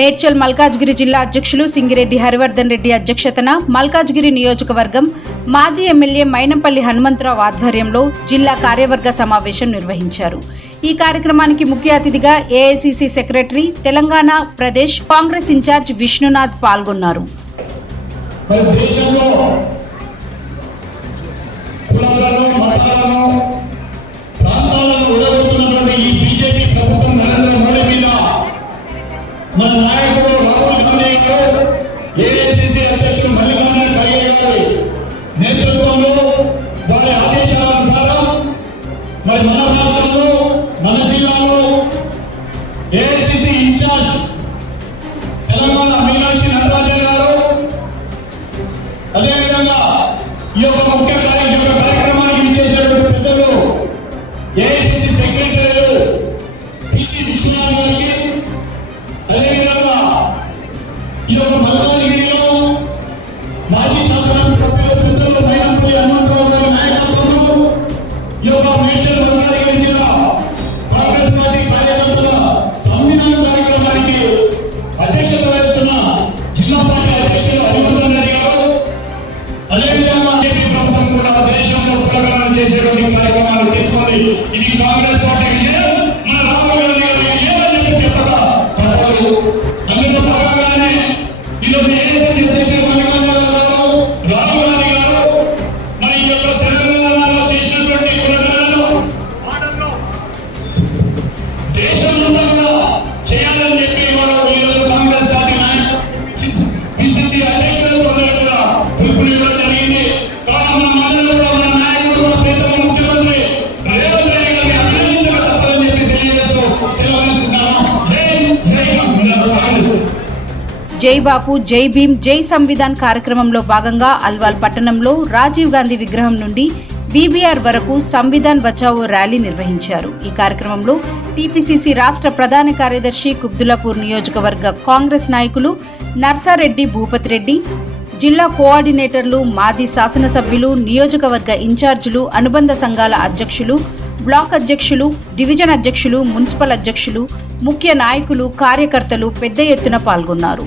మేడ్చల్ మల్కాజ్గిరి జిల్లా అధ్యక్షులు సింగిరెడ్డి హరివర్ధన్ రెడ్డి అధ్యక్షతన మల్కాజ్గిరి నియోజకవర్గం మాజీ ఎమ్మెల్యే మైనంపల్లి హనుమంతరావు ఆధ్వర్యంలో జిల్లా కార్యవర్గ సమావేశం నిర్వహించారు. ఈ కార్యక్రమానికి ముఖ్య అతిథిగా AICC secretary Telangana Pradesh Congress incharge Vishnunath పాల్గొన్నారు. నాయకుడు రాహుల్ గాంధీ గారు ఏఐసిసి అధ్యక్షుడు మల్లికార్జున ఖర్గే గారి నేతృత్వంలో వారి ఆదేశాల ఆదేశానుసారం మరి మన రాష్ట్రంలో మన జిల్లాలో ఏఐసిసి ఇన్ఛార్జ్ తెలంగాణ మీనాక్షి నటరాజన్ గారు అదేవిధంగా ఈ యొక్క ముఖ్య కార్య- యొక్క కార్యక్రమానికి విచ్చేసినటువంటి పెద్దలు ఏఐసిసి సెక్రటరీలు పిసి విశ్వనాథ్ గారికి ఈ యొక్క మల్లాగిరిలో మాజీ శాసనసభ్యులు పెద్దలు మైనంపల్లి హనుమంతరావు గారి నాయకత్వంలో ఈ యొక్క మేడ్చల్ మల్లాగిరి జిల్లా కాంగ్రెస్ పార్టీ కార్యకర్తల సంవిధాన కార్యక్రమానికి అధ్యక్షత వహిస్తున్న జిల్లా పార్టీ అధ్యక్షులు హరివర్ధన్ రెడ్డి గారు. అదేవిధంగా ఏపీ ప్రభుత్వం కూడా దేశంలో ప్రకటన చేసేటువంటి కార్యక్రమాలు తీసుకొని ఇది కాంగ్రెస్ పార్టీ విజయం మన రాహుల్ గాంధీ గారి విజయం అని చెప్పి చెప్పక తప్పదు. జై బాపు జై భీమ్ జై సంవిధాన్ కార్యక్రమంలో భాగంగా అల్వాల్ పట్టణంలో రాజీవ్ గాంధీ విగ్రహం నుండి బీబీఆర్ వరకు సంవిధాన్ బచావో ర్యాలీ నిర్వహించారు. ఈ కార్యక్రమంలో టీపీసీసీ రాష్ట్ర ప్రధాన కార్యదర్శి కుబ్దులాపూర్ నియోజకవర్గ కాంగ్రెస్ నాయకులు నర్సారెడ్డి భూపతి రెడ్డి జిల్లా కోఆర్డినేటర్లు మాజీ శాసనసభ్యులు నియోజకవర్గ ఇన్ఛార్జీలు అనుబంధ సంఘాల అధ్యక్షులు బ్లాక్ అధ్యక్షులు డివిజన్ అధ్యక్షులు మున్సిపల్ అధ్యక్షులు ముఖ్య నాయకులు కార్యకర్తలు పెద్ద ఎత్తున పాల్గొన్నారు.